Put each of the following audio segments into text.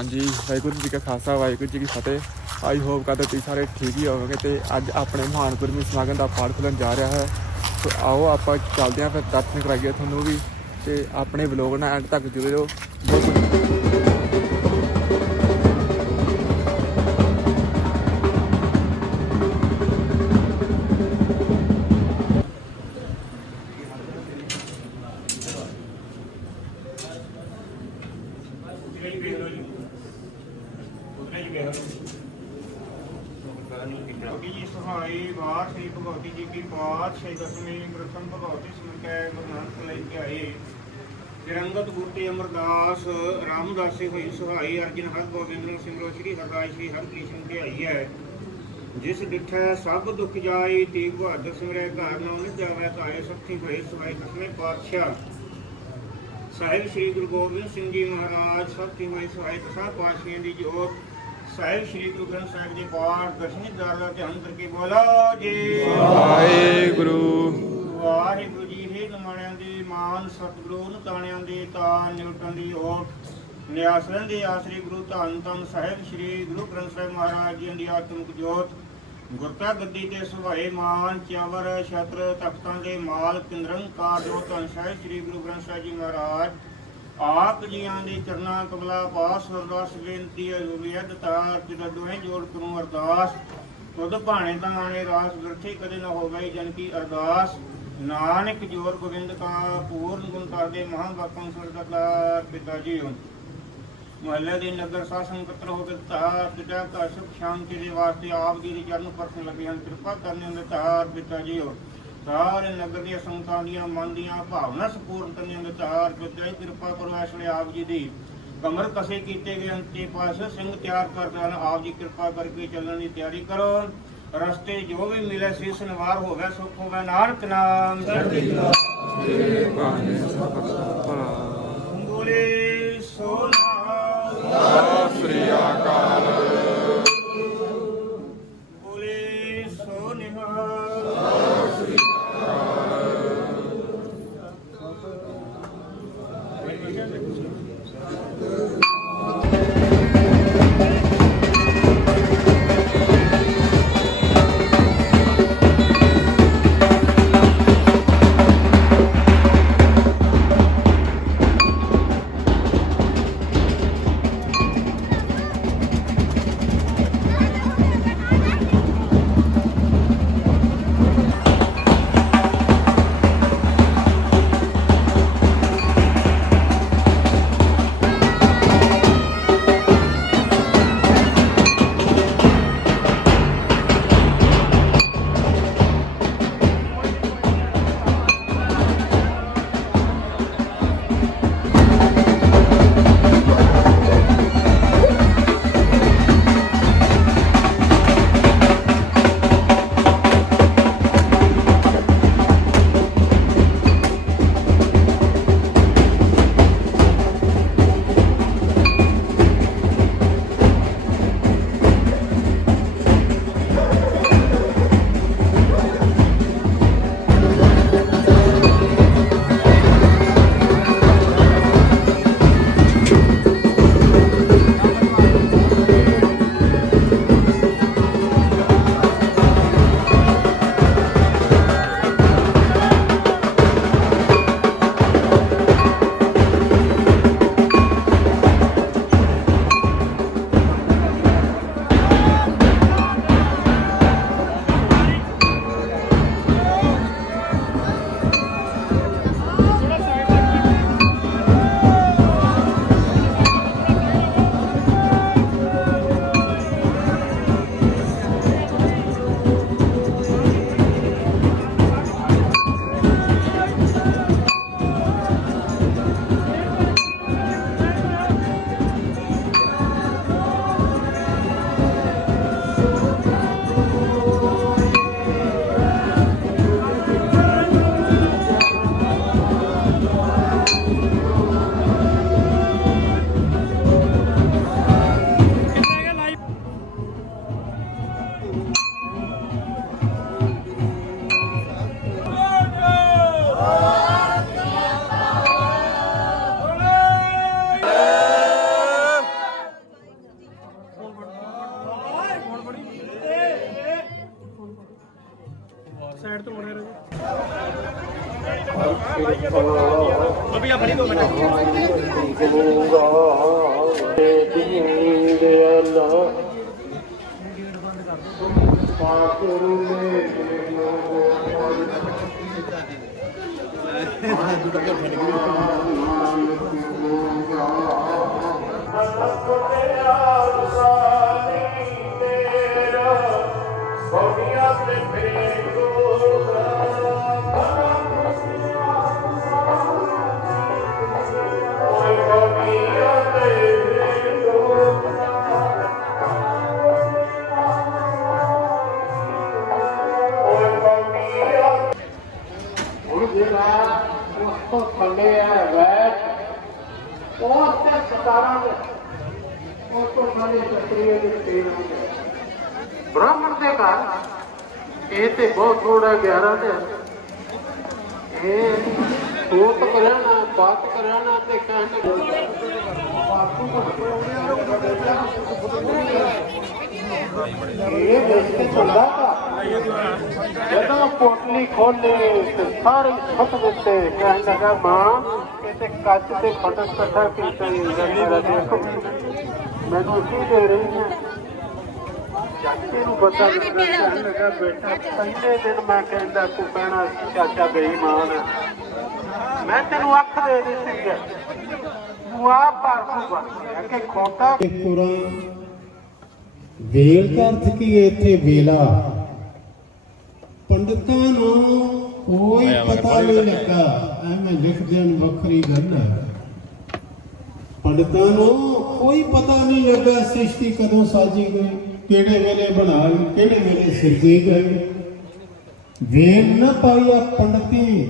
ਹਾਂਜੀ, ਵਾਹਿਗੁਰੂ ਜੀ ਕਾ ਖਾਲਸਾ, ਵਾਹਿਗੁਰੂ ਜੀ ਕੀ ਫਤਿਹ। I hope ਕਰਦਾ ਤੁਸੀਂ ਸਾਰੇ ਠੀਕ ਹੀ ਹੋਵੋਗੇ ਤੇ ਅੱਜ ਆਪਣੇ ਮਹਾਨ ਗੁਰਮਤਿ ਸਮਾਗਮ ਦਾ ਪਾਠ ਖੁੱਲਣ ਜਾ ਰਿਹਾ ਹੈ। ਸੋ ਆਓ ਆਪਾਂ ਚੱਲਦੇ ਹਾਂ, ਫਿਰ ਦਰਸ਼ਨ ਕਰਾਈਏ ਤੁਹਾਨੂੰ ਵੀ ਤੇ ਆਪਣੇ ਵਲੋਗ ਨਾਲ ਐਂਡ ਤੱਕ ਜੁੜੇ ਰਹੋ। ਬਹੁਤ ਭਗਵਤੀ ਜੀ ਸ੍ਰੀ ਭਗਵਤੀ ਜੀ ਕੀ ਬਾਤ ਸੇ ਦਸਵੀਂ ਪ੍ਰਥਮ ਭਗਵਤੀ ਸਮਕੈ ਗੁਰਨਾਨਕ ਲਈ ਕੇ ਆਏ। ਤਿਰੰਗਤ ਗੁਰਤੇ ਅਮਰਦਾਸ, ਰਾਮਦਾਸੇ ਹੋਈ ਸਹਾਈ ਅਰਜਨ ਹਰ ਗੋਬਿੰਦ ਸਿਮਰੋ ਸ੍ਰੀ ਹਰਿ ਸ੍ਰੀ ਹਰਿ ਕ੍ਰਿਸ਼ਨ ਕੇ ਆਈ ਹੈ। ਜਿਸ ਡਿਠੈ ਸਭ ਦੁਖ ਜਾਈ ਤੀਗ ਬਹਾਦਰ ਸਿਮਰੈ ਘਰ ਨਾਉ ਨਿ ਜਾਵੈ, ਤਾਏ ਸਖੀ ਹੋਏ ਸਵਾਈ ਦਸਵੇਂ ਪਾਤਸ਼ਾਹ। ਸਾਹਿਬ ਸ੍ਰੀ ਗੁਰੂ ਗੋਬਿੰਦ ਸਿੰਘ ਜੀ ਮਹਾਰਾਜ ਸਖੀ ਹੋਏ ਸਵਾਈ ਦਸਾਂ ਪਾਤਸ਼ਾਹਾਂ ਦੀ ਜੋਤ ਸਾਹਿਬ ਸ੍ਰੀ ਗੁਰੂ ਗ੍ਰੰਥ ਸਾਹਿਬ ਜੀ ਪਾਠ ਦਸ਼ਮੀ ਦਰ ਦਾ ਧਿਆਨ ਕਰਕੇ ਬੋਲੋ ਜੀ। ਵਾਹਿਗੁਰੂ। ਵਾਹਿਗੁਰੂ ਜੀ ਹੇ ਨਮਾਣਿਆਂ ਦੀ ਮਾਨ ਸਤਿਗੁਰੂ ਨਤਾਣਿਆਂ ਦੀ ਤਾਨ ਨਿਵਟਾਂ ਦੀ ਓਟ ਨਿਆਸਰਨ ਦੇ ਆਸਰੀ ਗੁਰੂ ਧੰਨ ਧੰਨ ਸਾਹਿਬ ਸ੍ਰੀ ਗੁਰੂ ਗ੍ਰੰਥ ਸਾਹਿਬ ਮਹਾਰਾਜ ਜੀ ਦੀ ਆਤਮਿਕ ਜੋਤ ਗੁਰਤਾ ਗੱਦੀ ਤੇ ਸੁਭਾਏ ਮਾਨ ਚਾਵਰ ਛਤਰ ਤਖਤਾਂ ਦੇ ਮਾਲ ਕਿੰਦਰੰ ਕਾ ਜੋ ਧੰਨ ਸਾਹਿਬ ਸ੍ਰੀ ਗੁਰੂ ਗ੍ਰੰਥ ਸਾਹਿਬ ਜੀ ਮਹਾਰਾਜ। ਆਪ ਜੀਆਂ ਦੇ ਚਰਨਾਂ ਕਮਲਾ ਪਾਸ ਅਰਦਾਸ ਬੇਨਤੀ ਹੈ ਰੂਬੀਅਤ ਤਾਰ ਜਿਦਾ ਦੋਵੇਂ ਜੋੜ ਕਰੂੰ ਅਰਦਾਸ। ਤੁਧ ਭਾਣੇ ਤਾਂ ਆਣੇ ਰਾਸ ਵਿਰਥੇ ਕਦੇ ਨਾ ਹੋਵੇ ਜਨ ਕੀ ਅਰਦਾਸ। ਨਾਨਕ ਜੋਰ ਗੋਬਿੰਦ ਕਾ, ਪੂਰਨ ਗੁਣ ਕਰਦੇ ਮਹਾਂ ਬਾਪੰ ਸਰਦਕਲਾ ਪਿਤਾ ਜੀ ਮਹੱਲੇ ਦੇ ਨਗਰ ਸ਼ਾਸਨ ਪੱਤਰ ਹੋ ਕੇ ਤਾਰ, ਪਿਤਾ ਕਾ ਸੁਖ ਸ਼ਾਂਤੀ ਦੇ ਵਾਸਤੇ ਆਪ ਜੀ ਦੇ ਚਰਨ ਪਰਸਨ ਲੱਗੇ ਹਨ। ਕਿਰਪਾ ਕਰਨੇ ਦੇ ਤਾਰ, ਪਿਤਾ ਜੀ ਹੋ ਸਾਰੇ ਨਗਰ ਦੀਆਂ ਸੰਗਤਾਂ ਦੀਆਂ ਮਨ ਦੀਆਂ ਭਾਵਨਾ ਸਪੂਰਨ ਕਰਨੇ ਦੇ ਤਾਰ ਪਿਤਾ ਜੀ ਕਿਰਪਾ ਕਰੋ ਇਸ ਵੇਲੇ ਆਪ ਜੀ ਦੀ ਕਮਰ ਕਸੇ ਕੀਤੇ ਗਏ ਅੰਤੇ ਪਾਸੇ ਸਿੰਘ ਤਿਆਰ ਕਰ ਦੇਣ ਆਪ ਜੀ ਕਿਰਪਾ ਕਰਕੇ ਚੱਲਣ ਦੀ ਤਿਆਰੀ ਕਰੋ। ਰਸਤੇ ਜੋ ਵੀ ਮਿਲੇ ਸੀ ਸਨਵਾਰ ਹੋਵੇ ਸੁਖ ਹੋਵੇ। ਨਾਨਕ ਨਾਮ। ਚੜ੍ਹਦੀ ਕਲਾ ਸੋਨਾ ਸ੍ਰੀ ਅਕਾਲ। 11 ਦੇ ਇਹ ਸੋਤ ਕਰਨਾ ਬਾਤ ਕਰਨਾ ਤੇ ਕਹਿਣਾ ਇਹ ਦੇਖ ਕੇ ਚੱਲਦਾ ਜਦੋਂ ਪੋਟਲੀ ਖੋਲੇ ਤੇ ਸਾਰੇ ਸੁੱਟ ਦਿੱਤੇ, ਕਹਿਣ ਲੱਗਾ, ਮਾਂ, ਇਹ ਤੇ ਕੱਚ ਦੇ ਫਟਕ ਇਕੱਠਾ ਕੀਤਾ ਹੀ ਦੇਖੋ ਮੈਨੂੰ ਕੀ ਦੇ ਰਹੀ ਹੈ? ਚਾਚੇ ਨੂੰ ਪਤਾ ਲੱਗਾ ਬੇਟਾ ਪਹਿਲੇ ਦਿਨ ਮੈਂ ਕਹਿੰਦਾ ਤੂੰ ਕਹਿਣਾ ਚਾਚਾ ਬੇਈਮਾਨ ਹੈ। ਮੈਂ ਤੈਨੂੰ ਅੱਖ ਦੇ ਦਿੱਤੀ ਹੈ। ਤੂੰ ਆਪ ਪਾਸੂ ਬਣ ਕਿ ਖੋਟਾ ਕੁਰਾਨ ਵੇਲ ਦਾ ਅਰਥ ਕੀ ਹੈ ਇੱਥੇ ਵੇਲਾ? ਪੰਡਤਾਂ ਨੂੰ ਕੋਈ ਪਤਾ ਨਹੀਂ ਲੱਗਾ। ਐਵੇਂ ਲਿਖ ਦੇਣ ਵੱਖਰੀ ਗੱਲ ਹੈ। ਪੰਡਤਾਂ ਨੂੰ ਕੋਈ ਪਤਾ ਨਹੀਂ ਲੱਗਾ ਸ੍ਰਿਸ਼ਟੀ ਕਦੋਂ ਸਾਜੀ ਗਈ। ਕਿਹੜੇ ਵੇਲੇ ਬਣਾਈ, ਕਿਹੜੇ ਵੇਲੇ ਸਿਰਜੀ ਗਈ ਵੇਲ ਨਾ ਪਾਈਆ ਪੰਡਤੀ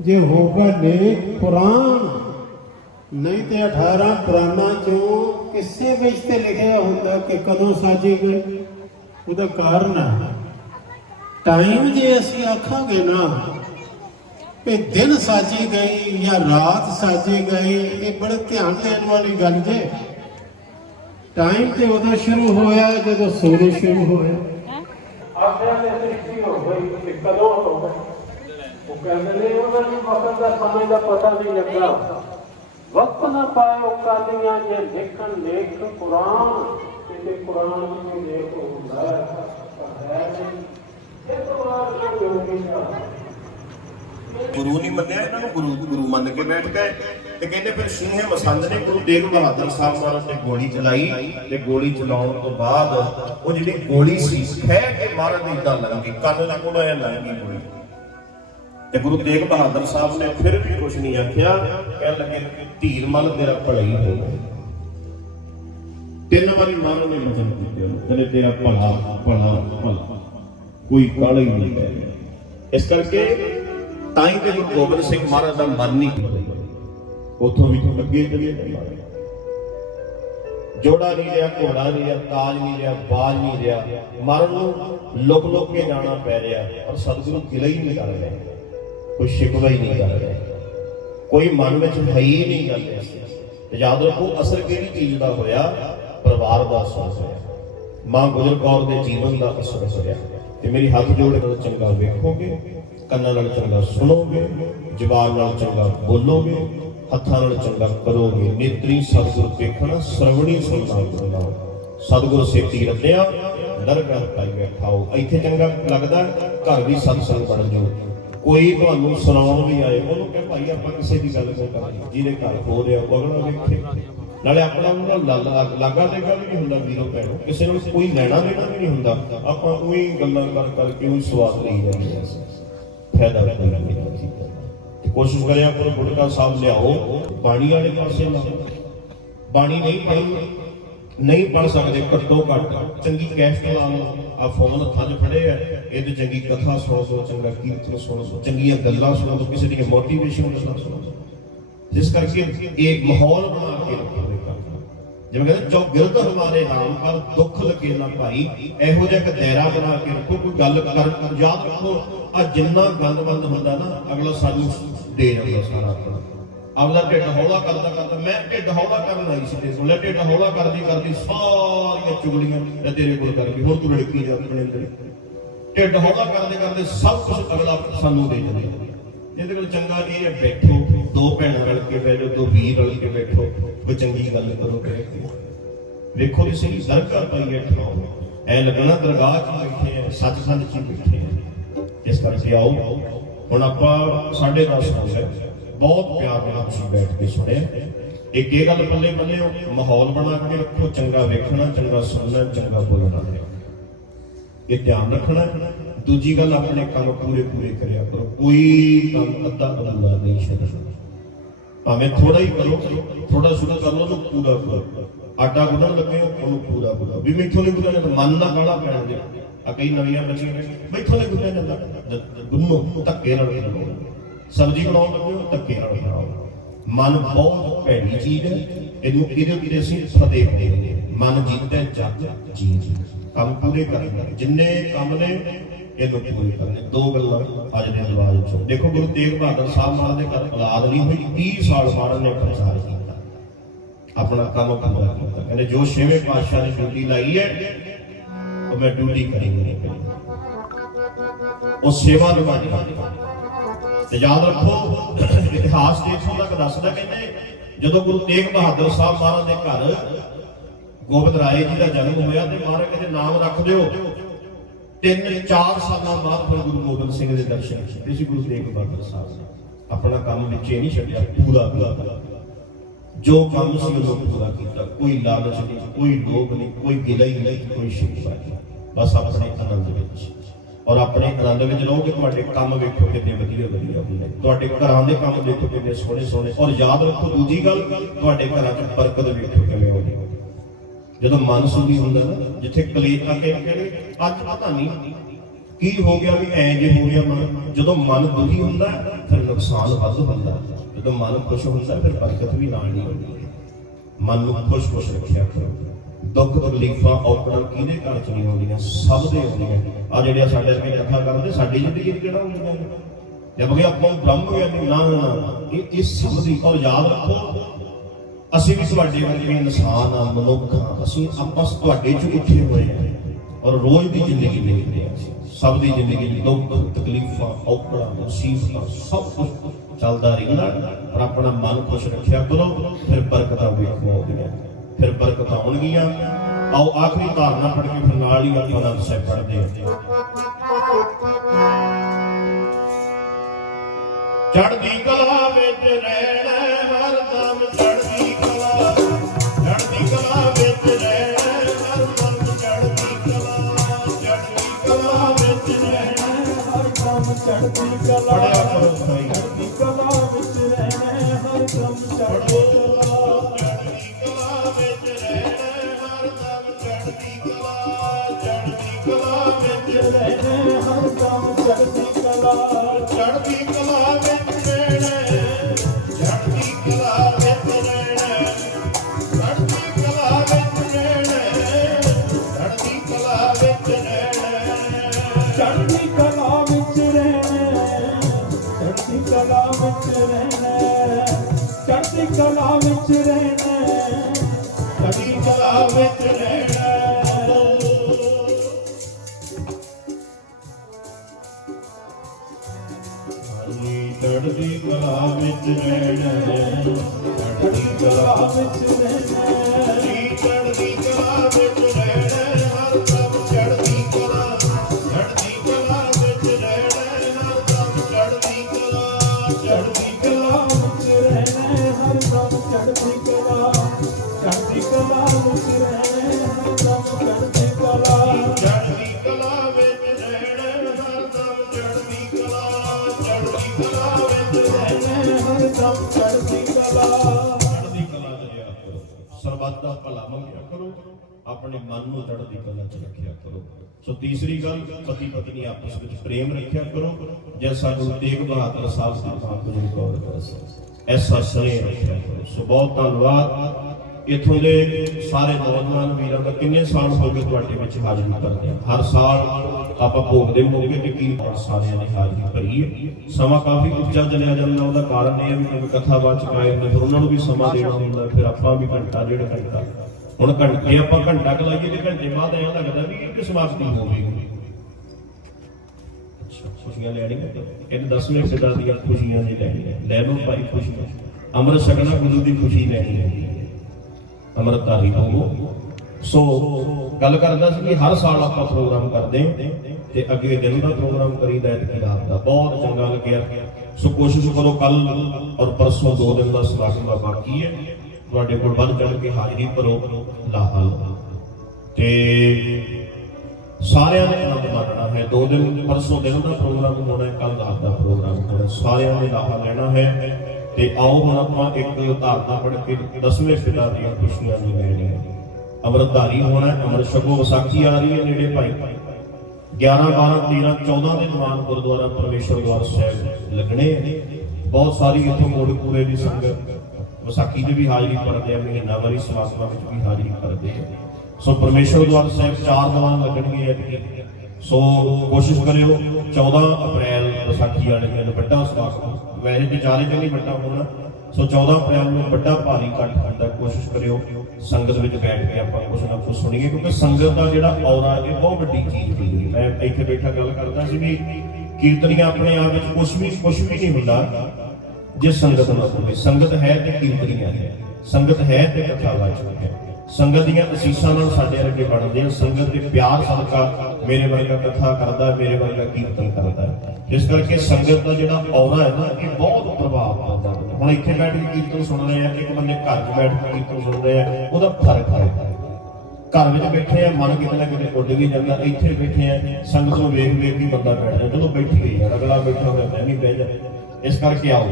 ਜੇ ਹੋਗਾ ਨੇ ਕੁਰਾਨ। ਨਹੀਂ ਤੇ 18 ਪੁਰਾਣਾ ਚੋਂ ਕਿਸੇ ਵਿੱਚ ਤੇ ਲਿਖਿਆ ਹੁੰਦਾ ਕਿ ਕਦੋਂ ਸਾਜੀ ਗਏ। ਉਹਦਾ ਕਾਰਨ ਹੈ ਟਾਈਮ ਜੇ ਅਸੀਂ ਆਖਾਂਗੇ ਨਾ ਕਿ ਦਿਨ ਸਾਜੀ ਗਈ ਜਾਂ ਰਾਤ ਸਾਜੀ ਗਈ ਇਹ ਬੜੇ ਧਿਆਨ ਦੇਣ ਵਾਲੀ ਗੱਲ ਜੇ। ਟਾਈਮ ਤੇ ਉਦੋਂ ਸ਼ੁਰੂ ਹੋਇਆ ਜਦੋਂ ਸੂਰਜ ਸ਼ੁਰੂ ਹੋਇਆ। ਆਖਿਆ ਨੇ ਸ੍ਰਿਸ਼ਟੀ ਹੋ ਗਈ ਤੇ ਕਦੋਂ ਹੋ ਗਈ ਉਹ ਕਹਿੰਦੇ ਨੇ ਉਹਨਾਂ ਨੂੰ ਵਕਤ ਦਾ ਸਮੇਂ ਦਾ ਪਤਾ ਨਹੀਂ ਲੱਗਾ। ਵਕਤ ਨਾ ਪਾਇਓ ਕਾਦੀਆਂ ਜੇ ਦੇਖਣ ਦੇਖ ਕੁਰਾਨ ਤੇ ਕੁਰਾਨ ਨੂੰ ਦੇਖ ਹੁੰਦਾ ਹੈ ਪਰ ਹੈ ਨਹੀਂ। ਇਹ ਤੋਂ ਬਾਅਦ ਜੋ ਹੋਗੀ ਗੁਰੂ ਨਹੀਂ ਮੰਨਿਆ, ਇਹਨਾਂ ਨੂੰ ਗੁਰੂ ਗੁਰੂ ਮੰਨ ਕੇ ਬੈਠ ਗਏ। ਤੇ ਕਹਿੰਦੇ ਫਿਰ ਸਿੰਘੇ ਮਸੰਦ ਨੇ ਗੁਰੂ ਤੇਗ ਬਹਾਦਰ ਸਾਹਿਬ ਮਹਾਰਾਜ ਨੇ ਗੋਲੀ ਚਲਾਈ ਤੇ ਗੋਲੀ ਚਲਾਉਣ ਤੋਂ ਬਾਅਦ ਉਹ ਜਿਹੜੀ ਗੋਲੀ ਸੀ, ਖਹਿ ਕੇ ਮਹਾਰਾਜ ਦੀ ਇਦਾਂ ਲੰਗੀ ਕੰਨ ਦਾ ਕੋਲ ਐ ਲੰਗੀ ਗੋਲੀ। ਤੇ ਗੁਰੂ ਤੇਗ ਬਹਾਦਰ ਸਾਹਿਬ ਨੇ ਫਿਰ ਵੀ ਕੁਝ ਨਹੀਂ ਆਖਿਆ, ਕਹਿਣ ਲੱਗੇ, ਧੀਰ ਮਨ ਤੇਰਾ ਭਲਾਈ ਹੋਵੇ। ਤਿੰਨ ਵਾਰੀ ਮਹਾਰਾਜ ਨੇ ਮਤਲਬ ਕੀਤੇ ਕਹਿੰਦੇ ਤੇਰਾ ਭਲਾ ਭਲਾ ਭਲਾ, ਕੋਈ ਕਾਲਾ ਹੀ ਨਹੀਂ ਪੈ ਗਿਆ। ਇਸ ਕਰਕੇ ਤਾਂ ਹੀ ਤੇ ਗੁਰੂ ਗੋਬਿੰਦ ਸਿੰਘ ਮਹਾਰਾਜ ਦਾ ਮਨ ਨਹੀਂ ਉਥੋਂ ਵੀ ਤੋਂ ਅੱਗੇ ਚਲੇ ਗਏ ਜੋੜਾ ਨਹੀਂ ਰਿਹਾ, ਘੋੜਾ ਨਹੀਂ ਰਿਹਾ, ਤਾਜ ਨਹੀਂ ਰਿਹਾ, ਬਾਜ ਨਹੀਂ ਰਿਹਾ। ਮਰਨ ਨੂੰ ਲੁਕ ਲੁਕ ਕੇ ਜਾਣਾ ਪੈ ਰਿਹਾ। ਔਰ ਸਤਿਗੁਰੂ ਗਿਲਾ ਹੀ ਨਹੀਂ ਕਰ ਰਿਹਾ। ਕੋਈ ਸ਼ਿਕਵਾ ਹੀ ਨਹੀਂ ਕਰ ਰਿਹਾ। ਕੋਈ ਮਨ ਵਿੱਚ ਹੈ ਹੀ ਨਹੀਂ ਗੱਲ ਐਸੀ ਤੇ ਯਾਦ ਰੱਖੋ, ਅਸਰ ਕਿਹੜੀ ਚੀਜ਼ ਦਾ ਹੋਇਆ? ਪਰਿਵਾਰ ਦਾ ਅਸਰ ਹੋਇਆ। ਮਾਂ ਗੁਜਰ ਕੌਰ ਦੇ ਜੀਵਨ ਦਾ ਅਸਰ ਹੋਇਆ। ਤੇ ਮੇਰੀ ਹੱਥ ਜੋੜ ਕੇ ਚੰਗਾ ਵੇਖੋਗੇ। ਕੰਨਾਂ ਨਾਲ ਚੰਗਾ ਸੁਣੋਗੇ ਜ਼ੁਬਾਨ ਨਾਲ ਚੰਗਾ ਬੋਲੋਗੇ, ਹੱਥਾਂ ਨਾਲ ਚੰਗਾ ਕਰੋਗੇ। ਨੇਤਰੀ ਸਤਿਗੁਰ ਦੇਖਣਾ ਸਰਵਣੀ ਸੁਣਨਾ ਕਰਨਾ ਸਤਿਗੁਰ ਸੇਤੀ ਰੱਖਿਆ ਦਰਗਾਹ ਪਾਈ ਬੈਠਾਓ ਇੱਥੇ ਚੰਗਾ ਲੱਗਦਾ ਘਰ ਵੀ ਸਤਸੰਗ ਬਣ ਜਾਓ। ਕੋਈ ਤੁਹਾਨੂੰ ਸੁਣਾਉਣ ਵੀ ਆਏ, ਉਹਨੂੰ ਕਹੇ ਭਾਈ ਆਪਾਂ ਕਿਸੇ ਦੀ ਗੱਲ ਕਿਉਂ ਕਰਨੀ ਜਿਹਦੇ ਘਰ ਹੋ ਰਿਹਾ ਉਹ ਅਗਲਾ ਵੇਖੇ। ਨਾਲੇ ਆਪਣਾ ਉਹਨਾਂ ਲਾਗਾ ਤੇ ਵੀ ਨਹੀਂ ਹੁੰਦਾ ਵੀਰੋ ਭੈਣੋ। ਕਿਸੇ ਨੂੰ ਕੋਈ ਲੈਣਾ ਦੇਣਾ ਵੀ ਨਹੀਂ ਹੁੰਦਾ। ਆਪਾਂ ਉਹੀ ਗੱਲਾਂ ਕਰ ਕਰਕੇ ਉਹੀ ਸਵਾਦ ਲਈ ਜਾਂਦੇ ਹਾਂ। ਫਾਇਦਾ ਵੀ ਤੇ ਕੋਸ਼ਿਸ਼ ਕਰਿਆ ਕਰੋ ਗੁਰਕਾ ਸਾਹਿਬ ਲਿਆਓ। ਬਾਣੀ ਵਾਲੇ ਪਾਸੇ ਲਾਓ ਬਾਣੀ ਨਹੀਂ ਪੜ੍ਹਨੀ ਨਹੀਂ ਪੜ ਸਕਦੇ, ਘੱਟੋ ਘੱਟ। ਚੰਗੀ ਕੈਸਟ ਲਾ ਲਓ। ਆ ਫੋਨ ਹੱਥਾਂ 'ਚ ਫੜੇ ਆ। ਇਹ ਤੇ ਚੰਗੀ ਕਥਾ ਸੁਣੋ ਸੋ ਚੰਗਾ ਕੀਰਤਨ ਸੁਣੋ ਸੋ ਚੰਗੀਆਂ ਗੱਲਾਂ ਸੁਣੋ ਸੋ ਕਿਸੇ ਦੀਆਂ ਮੋਟੀਵੇਸ਼ਨ ਗੱਲਾਂ ਸੁਣੋ ਸੋ। ਜਿਸ ਕਰਕੇ ਇਹ ਮਾਹੌਲ ਬਣਾ ਕੇ ਰੱਖੋ ਜਿਵੇਂ ਕਹਿੰਦੇ ਜੋ ਗਿਰਦ ਹਮਾਰੇ ਨਾਮ ਪਰ ਦੁੱਖ ਲਗੇ ਨਾ ਭਾਈ। ਇਹੋ ਜਿਹਾ ਇੱਕ ਦਾਇਰਾ ਬਣਾ ਕੇ ਰੱਖੋ, ਕੋਈ ਗੱਲ ਕਰ ਯਾਦ ਰੱਖੋ। ਆ ਜਿੰਨਾ ਗੰਦਮੰਦ ਹੁੰਦਾ ਨਾ, ਅਗਲਾ ਸਾਨੂੰ ਦੇ ਜਾਂਦਾ ਸਾਰਾ ਆਪਣਾ ਆਪਦਾ ਢਿੱਡ ਹੌਲਾ ਕਰਦਾ ਕਰਦਾ, ਮੈਂ ਢਿੱਡ ਹੌਲਾ ਕਰਨ ਆਈ ਸੀ ਤੇ ਸੁਣ ਢਿੱਡ ਹੌਲਾ ਕਰਦੀ ਕਰਦੀ ਸਾਰੀਆਂ ਚੁਗਲੀਆਂ ਤੇ ਤੇਰੇ ਕੋਲ ਕਰ ਗਈ ਹੁਣ ਤੂੰ ਲੜਕੀ ਜਾ ਆਪਣੇ ਅੰਦਰ। ਢਿੱਡ ਹੌਲਾ ਕਰਦੇ ਕਰਦੇ ਸਭ ਕੁਝ ਅਗਲਾ ਸਾਨੂੰ ਦੇ ਦਿੰਦਾ ਇਹਦੇ ਕੋਲ ਚੰਗਾ ਇਹ ਹੈ, ਬੈਠੋ, ਦੋ ਭੈਣਾਂ ਰਲ ਕੇ ਬੈਠੋ ਦੋ ਵੀਰ ਰਲ ਕੇ ਬੈਠੋ, ਕੋਈ ਚੰਗੀ ਗੱਲ ਕਰੋ ਬੈਠ ਕੇ। ਵੇਖੋ ਜੀ ਸਹੀ, ਦਰਗਾਹ ਪਾਈ ਹੈ ਠਾਉ ਐ ਲੱਗਣਾ ਦਰਗਾਹ 'ਚ ਹੀ ਬੈਠੇ ਆ ਸੱਚਖੰਡ 'ਚ ਬੈਠੇ। ਇਸ ਕਰਕੇ ਆਓ। ਹੁਣ ਆਪਾਂ ਸਾਡੇ ਹੋ ਗਏ ਬਹੁਤ ਪਿਆਰ ਨਾਲ ਤੁਸੀਂ ਬੈਠ ਕੇ ਸੁਣਿਆ। ਇੱਕ ਇਹ ਗੱਲ ਬੱਲੇ ਬੱਲੇ ਮਾਹੌਲ ਬਣਾ ਕੇ ਰੱਖੋ, ਚੰਗਾ ਵੇਖਣਾ, ਚੰਗਾ ਸੁਣਨਾ, ਚੰਗਾ ਬੋਲਣਾ। ਇਹ ਧਿਆਨ ਰੱਖਣਾ। ਦੂਜੀ ਗੱਲ ਆਪਣੇ ਕੰਮ ਪੂਰੇ ਪੂਰੇ ਕਰਿਆ ਕਰੋ। ਕੋਈ ਕੰਮ ਅੱਧਾ ਅਧੂਰਾ ਨਹੀਂ ਛੱਡਣਾ। ਭਾਵੇਂ ਥੋੜਾ ਹੀ ਕਰੋ ਥੋੜਾ ਸ਼ੁਰੂ ਕਰ ਲਓ, ਉਹਨੂੰ ਪੂਰਾ ਕਰੋ। ਆਟਾ ਗੁੰਨਣ ਲੱਗੇ ਹੋ, ਉਹਨੂੰ ਪੂਰਾ ਕਰੋ। ਵੀ ਮੈਥੋਂ ਨਹੀਂ ਗੁੰਨਿਆ ਜਾਂਦਾ ਮਨ ਦਾ ਗਾਲਾ ਪੈਣਾ ਦੇ। ਆ ਕਈ ਨਵੀਆਂ ਬੱਚੀਆਂ ਨੇ। ਮੈਥੋਂ ਨਹੀਂ ਗੁੰਨਿਆ ਜਾਂਦਾ। ਜ- ਧੱਕੇ ਨਾਲ ਗੁੰਨੋ ਸਬਜ਼ੀ ਬਣਾਉਣ ਲੱਗੇ ਧੱਕੇ ਨਾਲ ਬਣਾਓ। ਮਨ ਬਹੁਤ ਭੈੜੀ ਚੀਜ਼ ਹੈ। ਇਹਨੂੰ ਇਹਦੇ ਉੱਤੇ ਅਸੀਂ ਫਤਿਹ ਦੇ ਮਨ ਜਿੱਤਦਾ ਜੱਜ ਜੀਤ ਕੰਮ ਪੂਰੇ ਕਰਨੇ ਜਿੰਨੇ ਕੰਮ ਨੇ, ਇਹਨੂੰ ਪੂਰੇ ਕਰਨੇ ਦੋ। ਗੱਲਾਂ ਅੱਜ ਦੇ ਦਿਵਾਜ ਵਿੱਚ ਦੇਖੋ, ਗੁਰੂ ਤੇਗ ਬਹਾਦਰ ਸਾਹਿਬ ਮਹਾਰਾਜ ਦੇ ਘਰ ਔਲਾਦ ਨਹੀਂ ਹੋਈ। 30 ਸਾਲ ਮਹਾਰਾਜ ਨੇ ਪ੍ਰਚਾਰ ਕੀਤਾ ਆਪਣਾ ਕੰਮ ਪੂਰਾ ਕੀਤਾ। ਕਹਿੰਦੇ, ਜੋ ਛੇਵੇਂ ਪਾਤਸ਼ਾਹ ਨੇ ਡਿਊਟੀ ਲਾਈ ਹੈ ਉਹ ਮੈਂ ਡਿਊਟੀ ਕਰਾਂਗੀ ਨਹੀਂ ਕਰੀ ਉਹ ਸੇਵਾ ਨਿਭਾਣੀ ਤੇ ਯਾਦ ਰੱਖੋ, ਇਤਿਹਾਸ ਦੇ ਇਥੋਂ ਤੱਕ ਦੱਸਦਾ ਕਹਿੰਦੇ ਜਦੋਂ ਗੁਰੂ ਤੇਗ ਬਹਾਦਰ ਸਾਹਿਬ ਮਹਾਰਾਜ ਦੇ ਘਰ ਗੋਬਿੰਦ ਰਾਏ ਜੀ ਦਾ ਜਨਮ ਹੋਇਆ ਤੇ ਮਹਾਰਾਜ ਕਹਿੰਦੇ, ਨਾਮ ਰੱਖ ਦਿਓ। ਤਿੰਨ, ਚਾਰ ਸਾਲਾਂ ਬਾਅਦ ਫਿਰ ਗੁਰੂ ਗੋਬਿੰਦ ਸਿੰਘ ਦੇ ਦਰਸ਼ਨ ਕੀਤੇ ਸੀ ਗੁਰੂ ਤੇਗ ਬਹਾਦਰ ਸਾਹਿਬ। ਆਪਣਾ ਕੰਮ ਵਿੱਚ ਇਹ ਨਹੀਂ ਛੱਡਿਆ, ਪੂਰਾ ਪੂਰਾ। ਜੋ ਕੰਮ ਸੀ ਉਹ ਪੂਰਾ ਕੀਤਾ। ਕੋਈ ਲਾਲਚ ਨਹੀਂ, ਕੋਈ ਲੋਭ ਨਹੀਂ, ਕੋਈ ਗਿਲਾ ਹੀ ਨਹੀਂ, ਕੋਈ ਸ਼ਿਕਵਾ ਨਹੀਂ। ਬਸ ਆਪਣੇ ਆਨੰਦ ਵਿੱਚ। ਔਰ ਆਪਣੇ ਆਨੰਦ ਵਿੱਚ ਰਹੋ ਕਿ ਤੁਹਾਡੇ ਕੰਮ ਵੇਖੋ ਕਿੰਨੇ ਵਧੀਆ ਵਧੀਆ ਹੁੰਦੇ। ਤੁਹਾਡੇ ਘਰਾਂ ਦੇ ਕੰਮ ਦੇਖੋ ਕਿੰਨੇ ਸੋਹਣੇ ਸੋਹਣੇ। ਔਰ ਯਾਦ ਰੱਖੋ ਦੂਜੀ ਗੱਲ, ਤੁਹਾਡੇ ਘਰਾਂ 'ਚ ਬਰਕਤ ਵੇਖੋ ਕਿਵੇਂ ਆਉਂਦੀ ਜਦੋਂ ਮਨ ਸੁਖੀ ਹੁੰਦਾ ਨਾ, ਜਿੱਥੇ ਕਲੇਸ਼ ਆ ਕੇ ਕਹਿੰਦੇ ਅੱਜ ਪਤਾ ਨਹੀਂ ਕੀ ਹੋ ਗਿਆ ਵੀ ਐਂ ਜੇ ਹੋ ਗਿਆ ਮਨ। ਜਦੋਂ ਮਨ ਦੁਖੀ ਹੁੰਦਾ, ਫਿਰ ਨੁਕਸਾਨ ਵੱਧ ਹੁੰਦਾ। ਜਦੋਂ ਮਨ ਖੁਸ਼ ਹੁੰਦਾ, ਫਿਰ ਬਰਕਤ ਵੀ ਨਾਲ ਨਹੀਂ ਹੁੰਦੀ ਮਨ ਨੂੰ ਖੁਸ਼ ਖੁਸ਼ ਰੱਖਿਆ ਕਰੋ। ਦੁੱਖ ਤਕਲੀਫਾਂ, ਔਕੜਾਂ ਕਿਹਦੇ ਘਰ ਚ ਨਹੀਂ ਆਉਂਦੀਆਂ ਸਭ ਦੇ ਆਉਂਦੀਆਂ ਆ ਜਿਹੜੇ ਸਾਡੇ ਵਰਗੇ ਕਥਾ ਕਰਦੇ, ਸਾਡੀ ਜ਼ਿੰਦਗੀ ਕਿਹੜਾ ਹੁੰਦੀਆਂ ਨੇ ਜਦ ਕਿ ਆਪਾਂ ਬ੍ਰਹਮ ਗਿਆਨੀ ਨਾ ਨਾ ਇਹ ਇਹ ਸਭ ਦੀ ਔਰ ਯਾਦ ਰੱਖੋ। ਅਸੀਂ ਵੀ ਤੁਹਾਡੇ ਵਰਗੇ ਇਨਸਾਨ ਆ, ਮਨੁੱਖ ਆ। ਅਸੀਂ ਆਪਸ ਤੁਹਾਡੇ ਚ ਉੱਠੇ ਹੋਏ ਆ। ਔਰ ਰੋਜ਼ ਦੀ ਜ਼ਿੰਦਗੀ ਦੇਖਦੇ ਆ ਸਭ ਦੀ ਜ਼ਿੰਦਗੀ ਚ ਦੁੱਖ, ਤਕਲੀਫਾਂ, ਔਕੜਾਂ, ਮੁਸੀਬਤਾਂ, ਸਭ ਕੁਝ ਚੱਲਦਾ ਰਹਿੰਦਾ। ਪਰ ਆਪਣਾ ਮਨ ਖੁਸ਼ ਰੱਖਿਆ ਕਰੋ, ਫਿਰ ਬਰਕਤਾਂ ਵੇਖੋ ਫਿਰ ਬਰਕਤਾਂ ਆਉਣਗੀਆਂ। ਆਓ ਆਖਰੀ ਧਾਰਨਾ ਪੜ ਕੇ ਫਿਰ ਨਾਲ ਹੀ ਆਪਾਂ ਅਨੰਦ ਸਾਹਿਬ ਪੜ੍ਹਦੇ ਹਾਂ। ਚੜ੍ਹਦੀ ਕਲਾ ਵਿੱਚ ਰਹਿਣਾ ਹਰਦਮ ਚੜ੍ਹਦੀ ਕਲਾ ਚੜ੍ਹਦੀ ਕਲਾ ਵਿੱਚ ਰਹਿਣਾ ਹਰਦਮ ਚੜ੍ਹਦੀ ਕਲਾ ਚੜ੍ਹਦੀ ਕਲਾ ਵਿੱਚ ਰਹਿਣਾ ਹਰਦਮ ਚੜ੍ਹਦੀ ਕਲਾ। ਚੜ੍ਹਦੀ ਕਲਾ ਚੜ੍ਹਦੀ ਕਲਾ ਵਿੱਚ Amen. ਭਲਾ ਮੰਗਿਆ ਕਰੋ। ਆਪਣੇ ਮਨ ਨੂੰ ਚੜ੍ਹਦੀ ਕਲਾ ਚ ਰੱਖਿਆ ਕਰੋ। ਸੋ ਤੀਸਰੀ ਗੱਲ, ਪਤੀ ਪਤਨੀ ਆਪਸ ਵਿੱਚ ਪ੍ਰੇਮ ਰੱਖਿਆ ਕਰੋ। ਜੈਸਾ ਗੁਰੂ ਤੇਗ ਬਹਾਦਰ ਸਾਹਿਬ ਦੀ ਬਾਤ ਨੂੰ ਗੌਰ ਕਰੋ ਐਸਾ ਸਨੇਹ ਰੱਖਿਆ ਕਰੋ। ਸੋ ਬਹੁਤ ਧੰਨਵਾਦ। ਇਥੋਂ ਦੇ ਸਾਰੇ ਨੌਜਵਾਨ ਵੀਰਾਂ ਦਾ ਕਿੰਨੇ ਸਾਲ ਹੋ ਗਏ ਤੁਹਾਡੇ ਵਿੱਚ ਹਾਜ਼ਰੀ ਕਰਦੇ ਆ? ਹਰ ਸਾਲ ਆਪਾਂ ਭੋਗ ਦੇ ਮੌਕੇ ਤੇ ਕੀ ਸਾਰਿਆਂ ਨੇ ਹਾਜ਼ਰੀ ਭਰੀ ਹੈ ਸਮਾਂ ਕਾਫੀ ਉੱਚਾ ਚਲਿਆ ਜਾਂਦਾ, ਉਹਦਾ ਕਾਰਨ ਇਹ ਹੈ ਵੀ ਕਥਾ ਬਾਚ ਆਏ ਹੁੰਦੇ ਫਿਰ ਉਹਨਾਂ ਨੂੰ ਵੀ ਸਮਾਂ ਦੇਣਾ ਹੁੰਦਾ, ਫਿਰ ਆਪਾਂ ਵੀ ਘੰਟਾ, ਡੇਢ ਘੰਟਾ। ਹੁਣ ਘੰਟੇ ਆਪਾਂ ਘੰਟਾ ਕੁ ਲਾਈਏ ਤੇ ਘੰਟੇ ਬਾਅਦ ਐਂ ਲੱਗਦਾ ਵੀ ਇਹ ਕਿ ਸਮਾਪਤੀ ਹੋ ਗਈ। ਖੁਸ਼ੀਆਂ ਲੈਣੀਆਂ ਇਹਨੇ ਦਸਵੇਂ ਸਿੱਧਾ ਦੀਆਂ ਖੁਸ਼ੀਆਂ ਨਹੀਂ ਲੈਣੀਆਂ ਲੈ ਲਓ ਭਾਈ ਖੁਸ਼ੀਆਂ। ਅੰਮ੍ਰਿਤ ਛਕਣਾ ਗੁਰੂ ਦੀ ਖੁਸ਼ੀ ਲੈਣੀ ਹੈ। ਅੰਮ੍ਰਿਤਧਾਰੀ ਹੋਵੋ ਸੋ ਗੱਲ ਕਰਦਾ ਸੀ ਕਿ ਹਰ ਸਾਲ ਆਪਾਂ ਪ੍ਰੋਗਰਾਮ ਕਰਦੇ ਹਾਂ ਤੇ ਅੱਗੇ ਦਿਨ ਦਾ ਪ੍ਰੋਗਰਾਮ ਕਰੀਦਾ ਐਤਕੀ ਰਾਤ ਦਾ। ਬਹੁਤ ਚੰਗਾ ਲੱਗਿਆ। ਸੋ ਕੋਸ਼ਿਸ਼ ਕਰੋ ਕੱਲ ਔਰ ਪਰਸੋਂ ਦੋ ਦਿਨ ਦਾ ਸਮਾਗਮ ਦਾ ਬਾਕੀ ਹੈ। ਤੁਹਾਡੇ ਕੋਲ ਵੱਧ ਚੜ ਕੇ ਹਾਜ਼ਰੀ ਭਰੋ ਲਾਹਾ ਲਓ ਤੇ ਸਾਰਿਆਂ ਨੇ ਆਨੰਦ ਮਾਣਨਾ ਹੈ। ਦੋ ਦਿਨ ਪਰਸੋਂ ਦਿਨ ਦਾ ਪ੍ਰੋਗਰਾਮ ਹੋਣਾ ਹੈ ਕੱਲ ਰਾਤ ਦਾ ਪ੍ਰੋਗਰਾਮ ਹੋਣਾ ਹੈ। ਸਾਰਿਆਂ ਨੇ ਲਾਹਾ ਲੈਣਾ ਹੈ। ਤੇ ਆਓ ਹੁਣ ਆਪਾਂ ਇੱਕ ਧਾਰਨਾ ਪੜ੍ਹ ਕੇ ਦਸਵੇਂ ਪਿਤਾ ਦੀਆਂ ਖੁਸ਼ੀਆਂ ਨੂੰ ਲੈਣੀਆਂ ਅਮਰਧਾਰੀ ਹੋਣਾ ਹੈ, ਅੰਮ੍ਰਿਤ ਛਕੋ ਵਿਸਾਖੀ ਆ ਰਹੀ ਹੈ ਨੇੜੇ ਭਾਈ। 11 12 13 14 ਦੇ ਦੌਰਾਨ ਗੁਰਦੁਆਰਾ ਪਰਮੇਸ਼ਰ ਦਵਾਰ ਸਾਹਿਬ ਲੱਗਣੇ ਬਹੁਤ ਸਾਰੀ ਇੱਥੇ ਮੋੜ ਪੂਰੇ ਦੀ ਸੰਗਤ ਵਿਸਾਖੀ ਤੇ ਵੀ ਹਾਜ਼ਰੀ ਭਰਦੇ ਆ ਮਹੀਨਾਵਾਰੀ ਸਮਾਗਮਾਂ ਵਿੱਚ ਵੀ ਹਾਜ਼ਰੀ ਭਰਦੇ ਆ। ਸੋ ਪਰਮੇਸ਼ਰ ਦਵਾਰ ਸਾਹਿਬ ਚਾਰ ਦੀਵਾਨ ਲੱਗਣਗੇ ਸੋ ਕੋਸ਼ਿਸ਼ ਕਰਿਓ 14 ਅਪ੍ਰੈਲ ਵਿਸਾਖੀ ਵਾਲੇ ਦਿਨ ਵੱਡਾ ਸਮਾਗਮ ਵੈਸੇ ਵਿਚਾਰੇ ਤੇ ਨਹੀਂ ਵੱਡਾ ਹੋਣਾ। ਸੋ 14 ਅਪ੍ਰੈਲ ਨੂੰ ਵੱਡਾ ਭਾਰੀ ਇਕੱਠ ਹੁੰਦਾ ਕੋਸ਼ਿਸ਼ ਕਰਿਓ। ਸੰਗਤ ਵਿੱਚ ਬੈਠ ਕੇ ਆਪਾਂ ਕੁਝ ਨਾ ਕੁਝ ਸੁਣੀਏ, ਕਿਉਂਕਿ ਸੰਗਤ ਦਾ ਜਿਹੜਾ ਔਰਾ ਇਹ ਬਹੁਤ ਵੱਡੀ ਚੀਜ਼ ਹੁੰਦੀ ਹੈ। ਮੈਂ ਇੱਥੇ ਬੈਠਾ ਗੱਲ ਕਰਦਾ ਸੀ ਵੀ ਕੀਰਤਨੀਆਂ ਆਪਣੇ ਆਪ ਵਿੱਚ ਕੁਝ ਵੀ ਕੁਝ ਵੀ ਨਹੀਂ ਹੁੰਦਾ, ਜੇ ਸੰਗਤ ਨਾ ਹੋਵੇ। ਸੰਗਤ ਹੈ ਤੇ ਕੀਰਤਨੀਆਂ ਹੈ। ਸੰਗਤ ਹੈ ਤੇ ਕਥਾਵਾਚਕ ਹੈ। ਸੰਗਤ ਦੀਆਂ ਅਸੀਸਾਂ ਨਾਲ ਸਾਡੇ ਅੱਗੇ ਬਣਦੇ ਆ। ਸੰਗਤ ਦੇ ਪਿਆਰ ਸਦਕਾ ਮੇਰੇ ਵਰਗਾ ਕਥਾ ਕਰਦਾ, ਮੇਰੇ ਵਰਗਾ ਕੀਰਤਨ ਕਰਦਾ ਹੈ। ਇਸ ਕਰਕੇ ਸੰਗਤ ਦਾ ਜਿਹੜਾ ਔਰਾ ਹੈ ਨਾ, ਇਹ ਬਹੁਤ ਪ੍ਰਭਾਵ ਪਾਉਂਦਾ ਹੁਣ ਇੱਥੇ ਬੈਠ ਕੇ ਕੀਰਤਨ ਸੁਣ ਰਹੇ ਆ, ਇੱਕ ਬੰਦੇ ਘਰ 'ਚ ਬੈਠ ਕੇ ਕੀਰਤਨ ਸੁਣ ਰਹੇ ਆ, ਉਹਦਾ ਫ਼ਰਕ ਹੈ। ਘਰ ਵਿੱਚ ਬੈਠੇ ਆ, ਮਨ ਕਿਤੇ ਨਾ ਕਿਤੇ ਉੱਡ ਵੀ ਜਾਂਦਾ। ਇੱਥੇ ਬੈਠੇ ਆ, ਸੰਗਤ ਨੂੰ ਵੇਖ ਵੇਖ ਕੇ ਬੰਦਾ ਬੈਠ ਜਾਂਦਾ। ਚਲੋ ਬੈਠੀ ਗਈ ਯਾਰ ਅਗਲਾ ਬੈਠਾ ਹੋਇਆ, ਮੈਂ ਵੀ ਬਹਿ ਜਾ ਇਸ ਕਰਕੇ ਆਓ।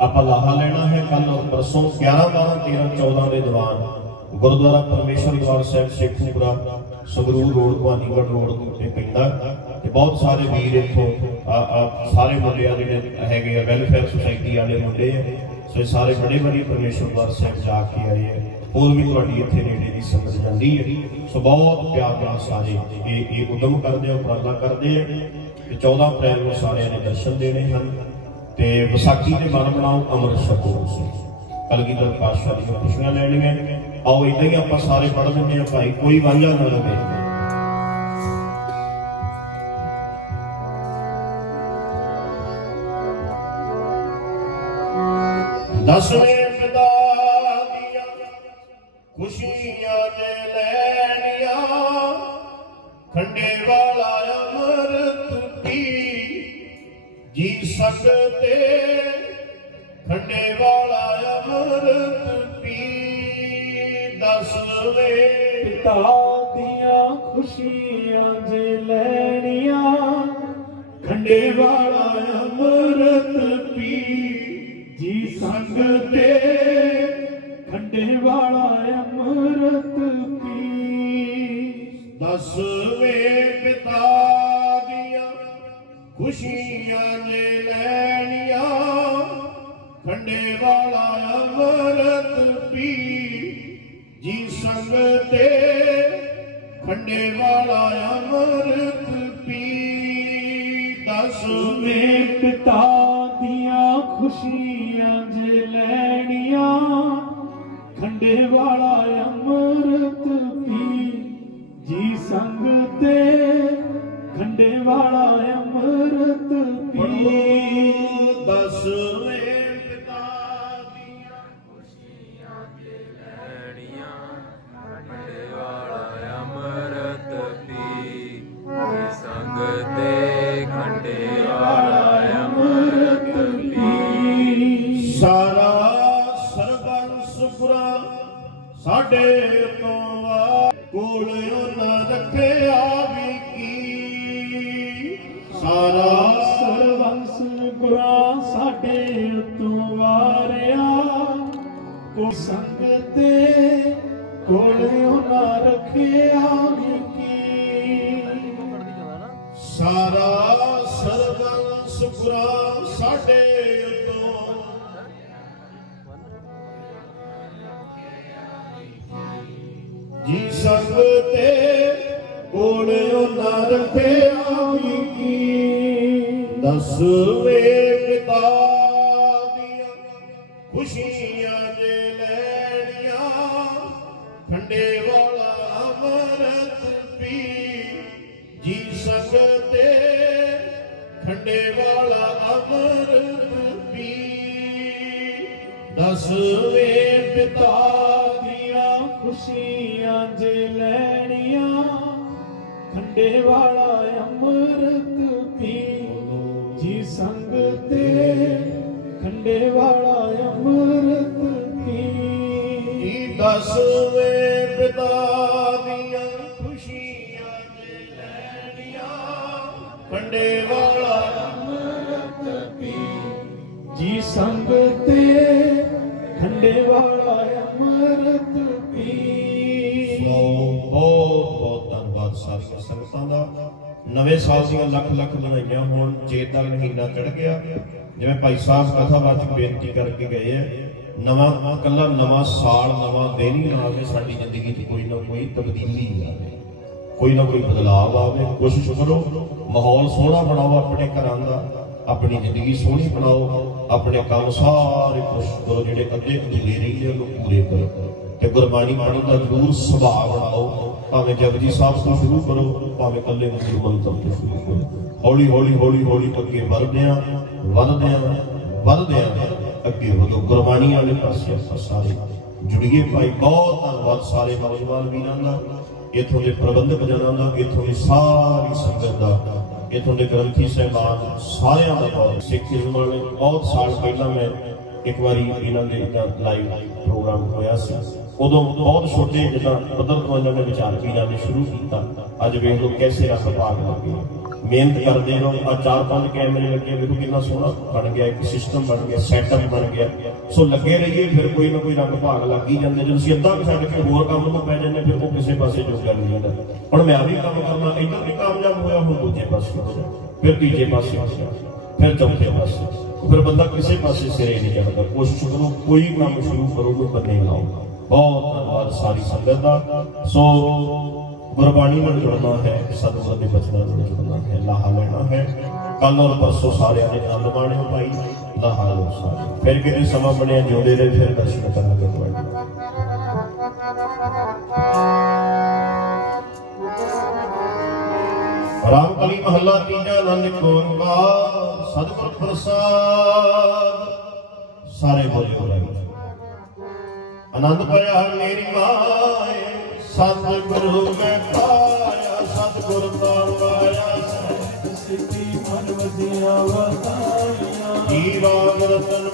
ਆਪਾਂ ਲਾਹਾ ਲੈਣਾ ਹੈ ਕੱਲ ਔਰ ਪਰਸੋਂ 11 12 13 14 ਦੇ ਦੌਰਾਨ ਗੁਰਦੁਆਰਾ ਪਰਮੇਸ਼ਰ ਦਵਾਰ ਸਾਹਿਬ ਸ਼ੇਖੂਪੁਰਾ ਸੰਗਰੂਰ ਰੋਡ ਭਾਨੀਗੜ੍ਹ ਰੋਡ ਉੱਤੇ ਪੈਂਦਾ ਤੇ ਬਹੁਤ ਸਾਰੇ ਵੀਰ ਇੱਥੋਂ, ਆ ਸਾਰੇ ਮੁੰਡੇ ਆ ਜਿਹੜੇ ਹੈਗੇ ਆ ਵੈਲਫੇਅਰ ਸੁਸਾਇਟੀ ਵਾਲੇ ਮੁੰਡੇ ਆ ਸੋ ਇਹ ਸਾਰੇ ਬੜੇ ਬੜੀ ਪਰਮੇਸ਼ਰ ਦਵਾਰ ਸਾਹਿਬ ਜਾ ਕੇ ਆਏ ਆ। ਹੋਰ ਵੀ ਤੁਹਾਡੀ ਇੱਥੇ ਨੇੜੇ ਦੀ ਸੰਗਤ ਜਾਂਦੀ ਹੈ ਸੋ ਬਹੁਤ ਪਿਆਰ ਨਾਲ ਸਾਰੇ ਇਹ ਇਹ ਉਦਮ ਕਰਦੇ ਆ, ਉਪਰਾਲਾ ਕਰਦੇ ਆ। ਤੇ 14 ਅਪ੍ਰੈਲ ਨੂੰ ਸਾਰਿਆਂ ਨੇ ਦਰਸ਼ਨ ਦੇਣੇ ਹਨ। ਤੇ ਵਿਸਾਖੀ ਦੇ ਮਨ ਬਣਾਓ ਅੰਮ੍ਰਿਤ ਛਕੋ ਤੁਸੀਂ ਕਲਗੀਧਰ ਪਾਤਸ਼ਾਹ ਦੀਆਂ ਖੁਸ਼ੀਆਂ ਲੈਣੀਆਂ। ਆਓ ਇਦਾਂ ਹੀ ਆਪਾਂ ਸਾਰੇ ਪੜ੍ਹ ਲੈਂਦੇ ਆ ਭਾਈ, ਕੋਈ ਵਾਂਝਾ ਨਾ ਰਹੇ ਦਸਵੇਂ ਪਿਤਾ ਦੀਆਂ, ਖੁਸ਼ੀਆਂ ਜੇ ਲੈਣੀਆਂ, ਖੰਡੇ ਵਾਲਾ ਅਮਰਤ ਪੀ ਜੀ ਸਕਦੇ। ਖੰਡੇ ਵਾਲਾ ਅਮਰਤ ਪੀ ਦਸਵੇਂ ਪਿਤਾ ਦੀਆਂ ਖੁਸ਼ੀਆਂ ਜੇ ਲੈਣੀਆਂ ਖੰਡੇ ਵਾਲਾ ਅੰਮ੍ਰਿਤ ਪੀ। ਜੀ ਸੰਗ ਤੇ ਖੰਡੇ ਵਾਲਾ ਅੰਮ੍ਰਿਤ ਪੀ। ਦਸਵੇਂ ਪਿਤਾ ਦੀਆਂ ਖੁਸ਼ੀਆਂ ਨੇ ਲੈਣੀਆਂ ਖੰਡੇ ਵਾਲਾ ਅਮਰਤ ਪੀ। ਜੀ ਸੰਗ ਤੇ ਖੰਡੇ ਵਾਲਾ ਅਮਰਤ ਪੀ। ਦਸਵੇਂ ਮੇ ਪਿਤਾ ਦੀਆਂ ਖੁਸ਼ੀਆਂ ਜੇ ਲੈਣੀਆਂ, ਖੰਡੇ ਵਾਲਾ ਸਾਰਾ ਸਰਵੰਸ ਗੁਰਾਂ ਸਾਡੇ ਤੋਂ ਵਾਰਿਆ। ਕੋ ਸੰਗ ਕੀ ਪਿਤਾ ਦੀਆਂ ਖੁਸ਼ੀਆਂ ਜੇ ਲੈਣੀਆਂ, ਠੰਡੇ ਵਾਲਾ ਅਮਰਤ ਪੀ ਜੀ ਸਕਦੇ। ਤੇ ਖੰਡੇ ਵਾਲਾ ਅਮਰਤ ਪੀ ਦਸਵੇਂ ਪਿਤਾ ਸੋ ਬਹੁਤ ਬਹੁਤ ਧੰਨਵਾਦ ਸਾਰੀਆਂ ਸੰਗਤਾਂ ਦਾ ਨਵੇਂ ਸਾਲ ਦੀਆਂ ਲੱਖ ਲੱਖ ਵਧਾਈਆਂ ਹੋਣ ਚੇਤ ਦਾ ਮਹੀਨਾ ਚੜ ਗਿਆ। ਜਿਵੇਂ ਭਾਈ ਸਾਹਿਬ ਕਥਾ ਕਥਾਵਾਚਕ ਬੇਨਤੀ ਕਰਕੇ ਗਏ ਆ, ਨਵਾਂ ਕੱਲਾ ਨਵਾਂ ਸਾਲ, ਨਵਾਂ ਦਿਨ ਹੀ ਆਵੇ, ਸਾਡੀ ਜ਼ਿੰਦਗੀ 'ਚ ਕੋਈ ਨਾ ਕੋਈ ਤਬਦੀਲੀ ਆਵੇ। ਕੋਈ ਨਾ ਕੋਈ ਬਦਲਾਅ ਆਵੇ, ਕੋਸ਼ਿਸ਼ ਕਰੋ, ਮਾਹੌਲ ਸੋਹਣਾ ਬਣਾਓ ਆਪਣੇ ਘਰਾਂ ਦਾ, ਆਪਣੀ ਜ਼ਿੰਦਗੀ ਸੋਹਣੀ ਬਣਾਓ, ਆਪਣੇ ਕੰਮ ਸਾਰੇ ਕੋਸ਼ਿਸ਼ ਕਰੋ, ਜਿਹੜੇ ਅੱਧੇ ਅਧੂਰੇ ਰਹਿੰਦੇ ਉਹਨੂੰ ਪੂਰੇ ਕਰੋ। ਤੇ ਗੁਰਬਾਣੀ ਪੜ੍ਹਨ ਦਾ ਜ਼ਰੂਰ ਸੁਭਾਅ ਬਣਾਓ। ਭਾਵੇਂ ਜਪਜੀ ਸਾਹਿਬ ਤੋਂ ਸ਼ੁਰੂ ਕਰੋ, ਭਾਵੇਂ ਕੱਲੇ ਗੁਰੂ ਤੋਂ ਸ਼ੁਰੂ ਕਰੋ। ਹੌਲੀ ਹੌਲੀ ਹੌਲੀ ਹੌਲੀ ਅੱਗੇ ਵਧਦੇ ਆ ਵਧਦੇ ਆ ਵਧਦੇ ਆ, ਅੱਗੇ ਵਧੋ। ਗੁਰਬਾਣੀ ਵਾਲੇ ਪਾਸੇ ਆਪਾਂ ਸਾਰੇ ਜੁੜੀਏ। ਭਾਈ, ਬਹੁਤ ਧੰਨਵਾਦ ਸਾਰੇ ਨੌਜਵਾਨ ਵੀਰਾਂ ਦਾ, ਇਥੋਂ ਦੇ ਪ੍ਰਬੰਧਕ ਜਨਾਂ ਦਾ, ਇਥੋਂ ਦੀ ਸਾਰੀ ਸੰਗਤ ਦਾ, ਇਥੋਂ ਦੇ ਗ੍ਰੰਥੀ ਸਹਿਬਾਨ ਸਾਰਿਆਂ ਦਾ ਬਹੁਤ ਸਿੱਖ ਇਜ਼ਮ ਵਾਲੇ ਬਹੁਤ ਸਾਲ ਪਹਿਲਾਂ ਮੈਂ ਇੱਕ ਵਾਰੀ ਇਹਨਾਂ ਦੇ ਦਾ ਲਾਈਵ ਪ੍ਰੋਗਰਾਮ ਹੋਇਆ ਸੀ। ਉਦੋਂ ਬਹੁਤ ਛੋਟੇ ਜਿੱਦਾਂ ਪੱਧਰ ਤੋਂ ਇਹਨਾਂ ਨੇ ਵਿਚਾਰ ਕੀਣਾ ਨੇ ਸ਼ੁਰੂ ਕੀਤਾ। ਅੱਜ ਵੇਖ ਲਓ ਕੈਸੇ ਰੰਗ ਭਾਗ ਲੱਗੇ। ਮਿਹਨਤ ਕਰਦੇ ਰਹੋ, ਆ ਚਾਰ ਪੰਜ ਕੈਮਰੇ ਲੱਗੇ, ਵੇਖੋ ਕਿੰਨਾ ਸੋਹਣਾ ਬਣ ਗਿਆ, ਇੱਕ ਸਿਸਟਮ ਬਣ ਗਿਆ ਸੈਟਅਪ ਬਣ ਗਿਆ। ਸੋ ਲੱਗੇ ਰਹੀਏ, ਫਿਰ ਕੋਈ ਨਾ ਕੋਈ ਰੰਗ ਭਾਗ ਲੱਗ ਹੀ ਜਾਂਦੇ। ਜਦੋਂ ਅਸੀਂ ਅੱਧਾ ਵੀ ਛੱਡ ਕੇ ਹੋਰ ਕੰਮ ਨੂੰ ਪੈ ਜਾਂਦੇ, ਫਿਰ ਉਹ ਕਿਸੇ ਪਾਸੇ ਜੋਗਾ ਨਹੀਂ ਜਾਂਦਾ ਹੁਣ ਮੈਂ ਆ ਵੀ ਕੰਮ ਕਰਨਾ ਇੱਧਰ ਵੀ ਕਾਮਯਾਬ ਹੋਇਆ, ਹੁਣ ਦੂਜੇ ਪਾਸੇ ਹੋ ਗਿਆ। ਫਿਰ ਤੀਜੇ ਪਾਸੇ ਹੋ ਗਿਆ। ਫਿਰ ਚੌਥੇ ਪਾਸੇ। ਫਿਰ ਬੰਦਾ ਕਿਸੇ ਪਾਸੇ ਸਿਰੇ ਨਹੀਂ ਚੜਦਾ ਕੋਸ਼ਿਸ਼ ਕਰੋ, ਕੋਈ ਕੰਮ ਸ਼ੁਰੂ ਕਰੋ ਨੂੰ ਕਰਨੇ ਲਾਓ। ਬਹੁਤ ਧੰਨਵਾਦ ਸਾਰੀ ਸੰਗਤ ਦਾ ਸੋ ਗੁਰਬਾਣੀ ਨਾਲ ਜੁੜਨਾ ਹੈ ਸਤਿਗੁਰ ਦੇ ਬਚਨਾਂ ਨਾਲ ਜੁੜਨਾ ਹੈ ਲਾਹਾ ਲੈਣਾ ਹੈ ਕੱਲ ਔਰ ਪਰਸੋਂ ਸਾਰਿਆਂ ਨੇ ਆਨੰਦ ਮਾਣਿਓ ਭਾਈ ਲਾਹਾ ਲੋ ਸਾਰੇ ਫਿਰ ਕਿਤੇ ਸਮਾਂ ਬਣਿਆ ਜਿਉਂਦੇ ਰਹੇ ਫਿਰ ਦਰਸ਼ਨ ਕਰਾਂਗੇ ਤੁਹਾਡੇ ਰਾਮ ਕਲੀ ਮਹੱਲਾ ਤੀਜਾ ਆਨੰਦ ਓੰਕਾਰ ਸਤਿਗੁਰ ਪ੍ਰਸਾਦ ਸਾਰੇ ਬੋਲਿਓ ਰਹੇ ਆਨੰਦ ਪਿਆ ਮੇਰੀ ਮਾਏ। ਸਤਿਗੁਰੂ ਮੈਂ ਪਾਇਆ ਸਤਿਗੁਰ ਤਾਂ ਪਾਇਆ। ਸਿੱਧੀ ਮਨ ਵਦੀਆਂ ਵਤਾਈਆਂ ਜੀਵਾਨ ਰਤਨ